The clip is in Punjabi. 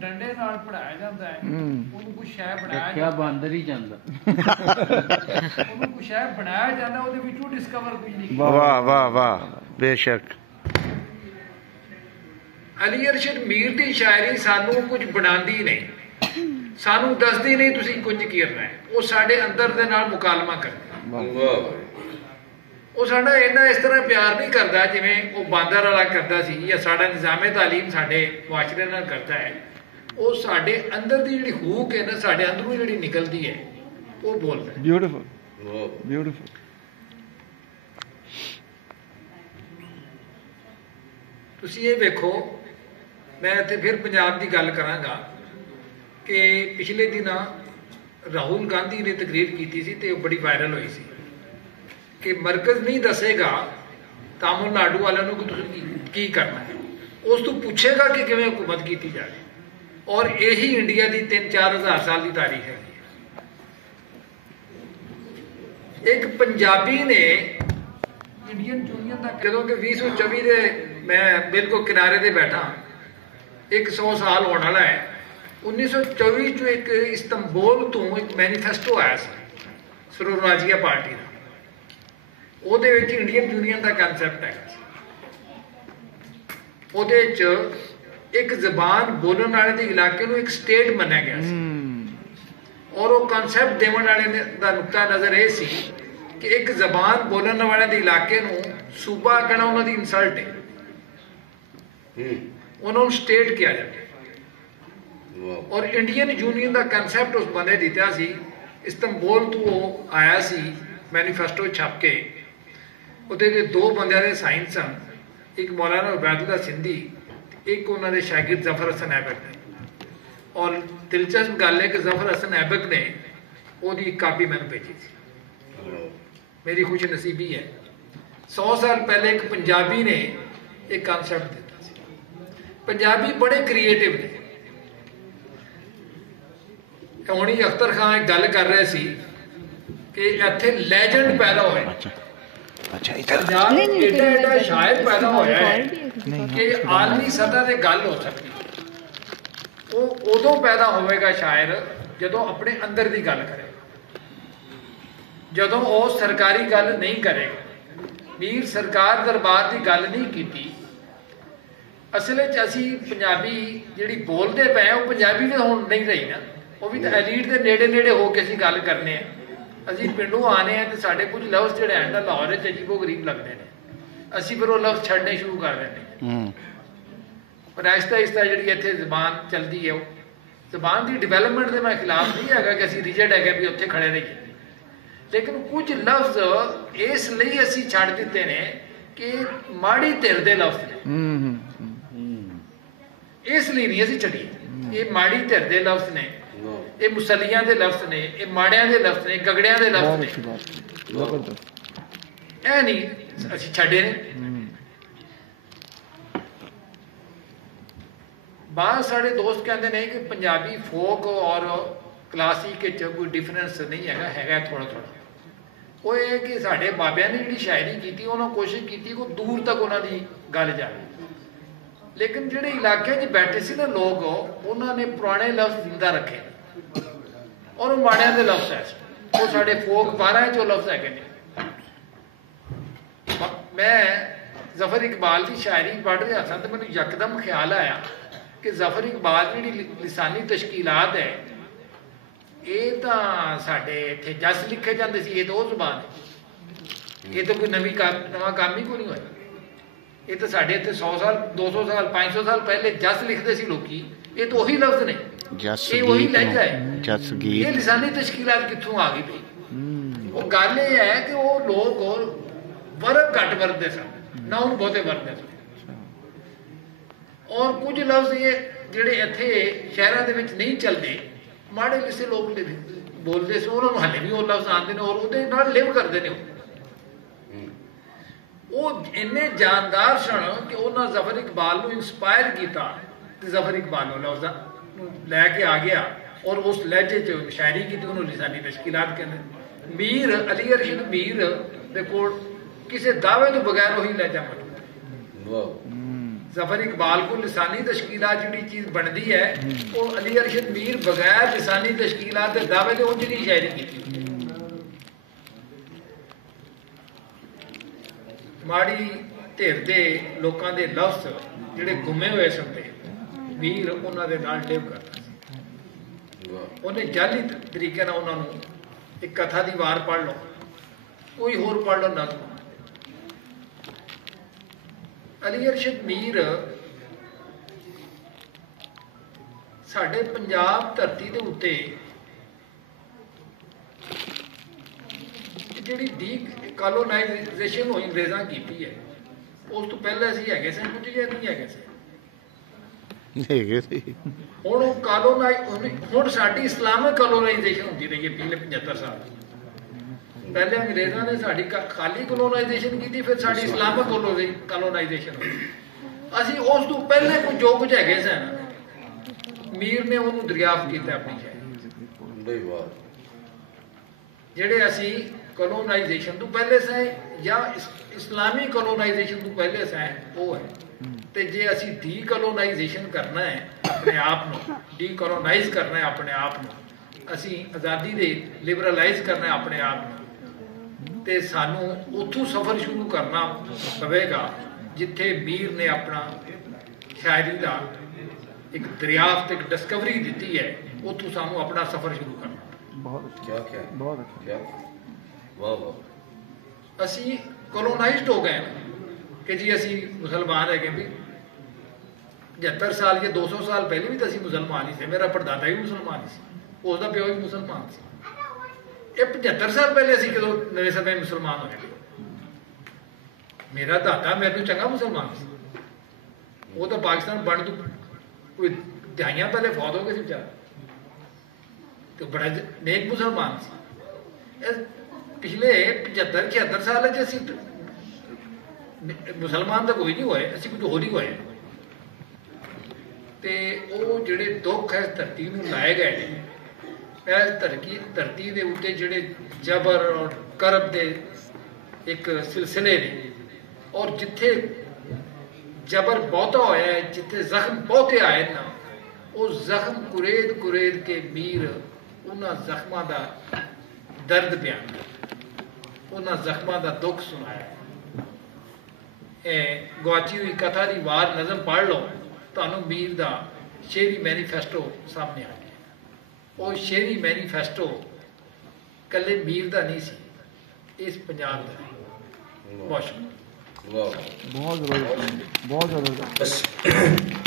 डंडे नाल पढ़ाया जाता है, ਉਹਨੂੰ ਕੁਝ ਸ਼ੈ ਬਣਾਇਆ ਰੱਖਿਆ ਬਾਂਦਰ ਹੀ ਜਾਂਦਾ, ਉਹਨੂੰ ਕੁਝ ਸ਼ੈ ਬਣਾਇਆ ਜਾਂਦਾ, ਉਹਦੇ ਵਿੱਚੋਂ ਡਿਸਕਵਰ ਕੁਝ ਨਹੀਂ। वाह वाह वाह, बेशक। ਅਲੀ ਅਰਸ਼ਦ ਮੀਰ ਦੀ ਸ਼ਾਇਰੀ ਸਾਨੂੰ ਕੁਝ ਬਣਾਉਂਦੀ ਨਹੀਂ, ਸਾਨੂੰ ਦੱਸਦੀ ਨਹੀਂ ਤੁਸੀਂ ਕੁਝ ਕਰਨਾ ਹੈ, ਉਹ ਸਾਡੇ ਅੰਦਰ ਦੇ ਨਾਲ ਮੁਕਾਲਮਾ ਕਰਦੀ। ਉਹ ਸਾਡਾ ਇੰਨਾ ਇਸ ਤਰ੍ਹਾਂ ਪਿਆਰ ਨਹੀਂ ਕਰਦਾ ਜਿਵੇਂ ਉਹ ਬਾਂਦਰ ਵਾਲਾ ਕਰਦਾ ਸੀ, ਜਾਂ ਸਾਡਾ ਨਿਜ਼ਾਮੇ ਤਾਲੀਮ ਸਾਡੇ ਮੁਆਸ਼ਰੇ ਨਾਲ ਕਰਦਾ ਹੈ। ਉਹ ਸਾਡੇ ਅੰਦਰ ਦੀ ਜਿਹੜੀ ਹੂਕ ਹੈ ਨਾ, ਸਾਡੇ ਅੰਦਰੋਂ ਜਿਹੜੀ ਨਿਕਲਦੀ ਹੈ, ਉਹ ਬੋਲਦਾ ਹੈ। Beautiful beautiful. ਤੁਸੀਂ ਇਹ ਵੇਖੋ, ਮੈਂ ਇੱਥੇ ਫਿਰ ਪੰਜਾਬ ਦੀ ਗੱਲ ਕਰਾਂਗਾ ਕਿ ਪਿਛਲੇ ਦਿਨਾਂ ਰਾਹੁਲ ਗਾਂਧੀ ਨੇ ਤਕਰੀਰ ਕੀਤੀ ਸੀ ਤੇ ਉਹ ਬੜੀ ਵਾਇਰਲ ਹੋਈ ਸੀ ਕਿ ਮਰਕਜ਼ ਨਹੀਂ ਦੱਸੇਗਾ ਤਾਮਿਲਨਾਡੂ ਵਾਲਿਆਂ ਨੂੰ ਕਿ ਤੁਸੀਂ ਕੀ ਕਰਨਾ ਹੈ, ਉਸ ਤੋਂ ਪੁੱਛੇਗਾ ਕਿ ਕਿਵੇਂ ਹੁਕੂਮਤ ਕੀਤੀ ਜਾਵੇ। ਔਰ ਇਹੀ ਇੰਡੀਆ ਦੀ 3-4 ਹਜ਼ਾਰ ਸਾਲ ਦੀ ਤਾਰੀਖ ਹੈ। ਇੱਕ ਪੰਜਾਬੀ ਨੇ ਇੰਡੀਅਨ ਯੂਨੀਅਨ ਦਾ, ਜਦੋਂ ਕਿ 2024 ਦੇ ਮੈਂ ਬਿਲਕੁਲ ਕਿਨਾਰੇ ਤੇ ਬੈਠਾ, 100 ਸਾਲ ਹੋਣ ਵਾਲਾ ਹੈ। 1924 ਚ ਇੱਕ ਇਸਤੰਬੁਲ ਤੋਂ ਇੱਕ ਮੈਨੀਫੈਸਟੋ ਆਇਆ ਸੀ ਸਰੋਰਾਜੀਆ ਪਾਰਟੀ ਦਾ, ਉਹਦੇ ਵਿੱਚ ਇੰਡੀਅਨ ਯੂਨੀਅਨ ਦਾ ਕਨਸੈਪਟ ਹੈ। ਉਹਦੇ ਚ ਇੱਕ ਜ਼ਬਾਨ ਬੋਲਣ ਵਾਲੇ ਦੇ ਇਲਾਕੇ ਨੂੰ ਇੱਕ ਸਟੇਟ ਮੰਨਿਆ ਗਿਆ ਸੀ, ਔਰ ਉਹ ਕਨਸੈਪਟ ਦੇਣ ਵਾਲੇ ਦਾ ਨੁਕਤਾ ਨਜ਼ਰ ਇਹ ਸੀ ਕਿ ਇੱਕ ਜ਼ਬਾਨ ਬੋਲਣ ਵਾਲੇ ਦੇ ਇਲਾਕੇ ਨੂੰ ਸੂਬਾ ਕਹਿਣਾ ਉਹਨਾਂ ਦੀ ਇਨਸਲਟ ਹੈ, ਉਹਨਾਂ ਨੂੰ ਸਟੇਟ ਕਿਹਾ ਜਾਵੇ। ਔਰ ਇੰਡੀਅਨ ਯੂਨੀਅਨ ਦਾ ਕਨਸੈਪਟ ਉਸ ਬੰਦੇ ਦਿੱਤਾ ਸੀ, ਇਸਤੰਬੁਲ ਤੋਂ ਉਹ ਆਇਆ ਸੀ ਮੈਨੀਫੈਸਟੋ ਛਪ ਕੇ। ਉਹਦੇ ਦੇ 2 ਬੰਦਿਆਂ ਦੇ ਸਾਈਨ ਸਨ, ਇੱਕ ਮੌਲਾਨਾ ਉਬੈਦੁੱਲਾ ਸਿੰਧੀ, ਇੱਕ ਉਹਨਾਂ ਦੇ ਸ਼ਾਗਿਰਦ ਜ਼ਫਰ ਹਸਨ ਐਬਕ ਨੇ। ਔਰ ਦਿਲਚਸਪ ਗੱਲ ਹੈ ਕਿ ਜ਼ਫਰ ਹਸਨ ਐਬਕ ਨੇ ਉਹਦੀ ਇੱਕ ਕਾਪੀ ਮੈਨੂੰ ਭੇਜੀ ਸੀ। ਮੇਰੀ ਖੁਸ਼ ਨਸੀਬੀ ਹੈ 100 ਸਾਲ ਪਹਿਲੇ ਇੱਕ ਪੰਜਾਬੀ ਨੇ ਇਹ ਕਨਸੈਪਟ ਦਿੱਤਾ ਸੀ। ਪੰਜਾਬੀ ਬੜੇ ਕ੍ਰੀਏਟਿਵ ਨੇ। ਹੁਣੀ ਅਖਤਰ ਖਾਨ ਇੱਕ ਗੱਲ ਕਰ ਰਹੇ ਸੀ ਕਿ ਇੱਥੇ ਲੈਜੈਂਡ ਪੈਦਾ ਹੋਏ। ਪੰਜਾਬ ਏਡਾ ਸ਼ਾਇਰ ਪੈਦਾ ਹੋਇਆ ਹੈ ਕਿ ਆਲਮੀ ਸਤਹ ਤੇ ਗੱਲ ਹੋ ਸਕਦੀ। ਉਹ ਉਦੋਂ ਪੈਦਾ ਹੋਵੇਗਾ ਸ਼ਾਇਰ ਜਦੋਂ ਆਪਣੇ ਅੰਦਰ ਦੀ ਗੱਲ ਕਰੇ, ਜਦੋਂ ਉਹ ਸਰਕਾਰੀ ਗੱਲ ਨਹੀਂ ਕਰੇਗਾ। ਮੀਰ ਸਰਕਾਰ ਦਰਬਾਰ ਦੀ ਗੱਲ ਨਹੀਂ ਕੀਤੀ। ਅਸਲ ਵਿੱਚ ਅਸੀਂ ਪੰਜਾਬੀ ਜਿਹੜੀ ਬੋਲਦੇ ਪਏ ਉਹ ਪੰਜਾਬੀ ਤਾਂ ਹੁਣ ਨਹੀਂ ਰਹੀ ਨਾ, ਉਹ ਵੀ ਤਾਂ ਐਲੀਟ ਦੇ ਨੇੜੇ ਨੇੜੇ ਹੋ ਕੇ ਅਸੀਂ ਗੱਲ ਕਰਨੇ ਆ। ਅਸੀਂ ਪਿੰਡੋਂ ਆਨੇ ਆ ਤੇ ਸਾਡੇ ਕੁਝ ਲਫ਼ਜ਼ ਜਿਹੜੇ ਹਨ ਨਾ ਲਾਹੌਰ ਵਿੱਚ ਅਜੀਬੋ ਗਰੀਬ ਲੱਗਦੇ ਨੇ, ਅਸੀਂ ਫਿਰ ਉਹ ਲਫ਼ਜ਼ ਛੱਡਨੇ ਸ਼ੁਰੂ ਕਰ ਦਿੰਦੇ। ਪਰ ਆਹਿਸਤਾ ਆਹਿਸਤਾ ਜਿਹੜੀ ਇੱਥੇ ਜ਼ਬਾਨ ਚੱਲਦੀ ਹੈ, ਉਹ ਜ਼ਬਾਨ ਦੀ ਡਿਵੈਲਪਮੈਂਟ ਦੇ ਮੈਂ ਖਿਲਾਫ ਨਹੀਂ ਹੈਗਾ ਕਿ ਅਸੀਂ ਰਿਜਿਡ ਹੈਗੇ ਵੀ ਉੱਥੇ ਖੜੇ ਰਹੀਏ, ਲੇਕਿਨ ਕੁਝ ਲਫ਼ਜ਼ ਇਸ ਲਈ ਅਸੀਂ ਛੱਡ ਦਿੱਤੇ ਨੇ ਕਿ ਮਾੜੀ ਧਿਰ ਦੇ ਲਫ਼ਜ਼ ਨੇ, ਇਸ ਲਈ ਨਹੀਂ ਅਸੀਂ ਛੱਡੀਏ। ਇਹ ਮਾੜੀ ਧਿਰ ਦੇ ਲਫ਼ਜ਼ ਨੇ, ਇਹ ਮੁਸਲੀਆਂ ਦੇ ਲਫ਼ਜ਼ ਨੇ, ਇਹ ਮਾੜਿਆਂ ਦੇ ਲਫ਼ਜ਼ ਨੇ, ਗਗੜਿਆਂ ਦੇ ਲਫ਼ਜ਼ ਨੇ, ਇਹ ਨਹੀਂ ਅਸੀਂ ਛੱਡੇ ਨੇ। ਬਾਹਰ ਸਾਡੇ ਦੋਸਤ ਕਹਿੰਦੇ ਨੇ ਕਿ ਪੰਜਾਬੀ ਫੋਕ ਔਰ ਕਲਾਸਿਕ ਵਿੱਚ ਕੋਈ ਡਿਫਰੈਂਸ ਨਹੀਂ ਹੈਗਾ, ਹੈਗਾ ਥੋੜਾ ਥੋੜਾ। ਉਹ ਇਹ ਕਿ ਸਾਡੇ ਬਾਬਿਆਂ ਨੇ ਜਿਹੜੀ ਸ਼ਾਇਰੀ ਕੀਤੀ, ਉਹਨਾਂ ਕੋਸ਼ਿਸ਼ ਕੀਤੀ ਕਿ ਦੂਰ ਤੱਕ ਉਹਨਾਂ ਦੀ ਗੱਲ ਜਾਵੇ, ਲੇਕਿਨ ਜਿਹੜੇ ਇਲਾਕੇ 'ਚ ਬੈਠੇ ਸੀ ਨਾ ਲੋਕ, ਉਹਨਾਂ ਨੇ ਪੁਰਾਣੇ ਲਫ਼ਜ਼ ਜ਼ਿੰਦਾ ਰੱਖੇ ਔਰ ਉਹ ਮਾੜਿਆਂ ਦੇ ਲਫ਼ਜ਼ ਹੈ। ਉਹ ਸਾਡੇ ਫੋਕ 12 'ਚ ਲਫ਼ਜ਼ ਹੈਗੇ ਨੇ। ਮੈਂ ਜ਼ਫਰ ਇਕਬਾਲ ਦੀ ਸ਼ਾਇਰੀ ਪੜ੍ਹ ਰਿਹਾ ਸਾਂ ਤੇ ਮੈਨੂੰ ਯਕਦਮ ਖਿਆਲ ਆਇਆ ਕਿ ਜ਼ਫਰ ਇਕਬਾਲ ਦੀ ਜਿਹੜੀ ਲਿਸਾਨੀ ਤਸ਼ਕੀਲਾਤ ਹੈ, ਇਹ ਤਾਂ ਸਾਡੇ ਇੱਥੇ ਜਸ ਲਿਖੇ ਜਾਂਦੇ ਸੀ, ਇਹ ਤਾਂ ਉਹ ਜ਼ੁਬਾਨ ਹੈ, ਇਹ ਤਾਂ ਕੋਈ ਨਵਾਂ ਕੰਮ ਹੀ ਕੋਈ ਨਹੀਂ ਹੋਇਆ। ਇਹ ਤਾਂ ਸਾਡੇ ਇੱਥੇ 100 ਸਾਲ 200 ਸਾਲ 500 ਸਾਲ ਪਹਿਲੇ ਜਸ ਲਿਖਦੇ ਸੀ ਲੋਕੀ, ਇਹ ਤਾਂ ਉਹੀ ਲਫ਼ਜ਼ ਨੇ, ਇਹ ਉਹੀ ਲਹਿਜਾ ਹੈ। ਇਹ ਲਿਸਾਨੀ ਤਸ਼ਕੀਲਾਤ ਕਿੱਥੋਂ ਆ ਗਈ ਭਾਈ? ਉਹ ਗੱਲ ਇਹ ਹੈ ਕਿ ਉਹ ਲੋਕ ਵਰਗ ਘੱਟ ਵਰਤਦੇ ਸਨ, ਨਾ ਉਹਨੂੰ ਬਹੁਤੇ ਵਰਤਦੇ ਸਨ। ਔਰ ਕੁਝ ਲਫ਼ਜ਼ ਇਹ ਜਿਹੜੇ ਇੱਥੇ ਸ਼ਹਿਰਾਂ ਦੇ ਵਿੱਚ ਨਹੀਂ ਚੱਲਦੇ, ਮਾੜੇ ਲਿਸੇ ਲੋਕ ਬੋਲਦੇ ਸੀ, ਉਹਨਾਂ ਨੂੰ ਹਾਲੇ ਵੀ ਉਹ ਲਫ਼ਜ਼ ਆਉਂਦੇ ਨੇ ਔਰ ਉਹਦੇ ਨਾਲ ਲਿਵ ਕਰਦੇ ਨੇ। ਉਹ ਇੰਨੇ ਜਾਨਦਾਰ ਸਨ ਕਿ ਉਹਨਾਂ ਜ਼ਫਰ ਇਕਬਾਲ ਨੂੰ ਇੰਸਪਾਇਰ ਕੀਤਾ ਤੇ ਜ਼ਫਰ ਇਕਬਾਲ ਉਹ ਲਫ਼ਜ਼ਾਂ ਨੂੰ ਲੈ ਕੇ ਆ ਗਿਆ ਔਰ ਉਸ ਲਹਿਜੇ 'ਚ ਸ਼ਾਇਰੀ ਕੀਤੀ, ਉਹਨੂੰ ਲਿਸਾਨੀ ਤਸ਼ਕੀਲਾਤ ਕਹਿੰਦੇ। ਮੀਰ ਅਲੀ ਅਰਸ਼ਦ ਮੀਰ ਦੇ ਕੋਲ ਕਿਸੇ ਦਾਅਵੇ ਤੋਂ ਬਗੈਰ ਉਹੀ ਲਹਿਜਾ ਮੌਜੂਦ। जफर इकबाल को लिसानी तश्कीलात जी चीज़ बनती है वो अली अरशद मीर बगैर लिसानी तश्कीलात के दावे तो उंज नहीं शायरी की। माड़ी धिर के लोगों के लफ्ज जिहड़े गुमे हुए सन मीर उन्होंने नाल टेप करता सी। उन्हें जाली तरीके नाल उन्होंने एक कथा की वार पढ़ लो कोई होर पढ़ लो नज़म। अली अरशद मीर साडे पंजाब धरती के उत्ते जिहड़ी डी कॉलोनाइजेशन हुई अंग्रेज़ां कीती है उस तो पहले असीं हैगे सन कुछ या नहीं हैगे सन हुण हुण साडी इस्लामिक कॉलोनाइजेशन होंदी रही है पिछले 75 साल। पहले अंग्रेज़ों ने साड़ी खाली कॉलोनाइजेशन की फिर साड़ी इस्लामिक कॉलोनाइजेशन हुई। असी उस तो पहले कुछ जो कुछ है सन मीर ने उन्होंने दरियाफ्त किया अपनी शायरी जेडे असी कॉलोनाइजेशन तो पहले से या इस्लामी कॉलोनाइजेशन तो पहले से वो है। तो जे असी डी कॉलोनाइजेशन करना है अपने आप को डी कॉलोनाइज करना है अपने आप को असी आज़ादी दे लिबरलाइज करना है अपने आप को तो सानू उतों सफ़र शुरू करना पवेगा जिथे मीर ने अपना शायरी का एक दरियाफ्त एक डिस्कवरी दी है उतों सानू अपना सफ़र शुरू करना। बहुत क्या क्या बहुत क्या वाह वाह असी कॉलोनाइज्ड हो गए कि जी असी मुसलमान है कि भी 75 साल या 200 साल पहले भी तो असी मुसलमान ही थे। मेरा परदादा भी मुसलमान ही सी उसका प्यो भी मुसलमान सी। ये 75 साल पहले असी कदों नवे समय मुसलमान होए। मेरा दादा मेरे तो चंगा मुसलमान सी वो तो पाकिस्तान बन तो कोई दहाइयां पहले फौत हो गए सी बेचारा तो बड़ा नेक मुसलमान सी। पिछले 75-76 साल असी मुसलमान तो कोई नहीं होए असी कुछ होर ही होए। तो वो जिहड़े दुख है धरती में लाए गए हैं इस धरती के उत्ते जिहड़े जबर और करब के एक सिलसिले ने और जिथे जबर बहुता होया है जिथे जख्म बहुते आए ना वो जख्म कुरेद कुरेद के मीर उन्हां जख्मां दा दर्द बयान उन्हां जख्मां दा दुख सुनाया। गुआची हुई कथा की वार नज़म पढ़ लो तुहानू मीर का शेरी मैनीफेस्टो सामने आ गया। वो शेरी मैनीफेस्टो कले मीर का नहीं सी इस पंजाब का। बहुत शुक्रिया। बहुत ज़बरदस्त बहुत ज़बरदस्त।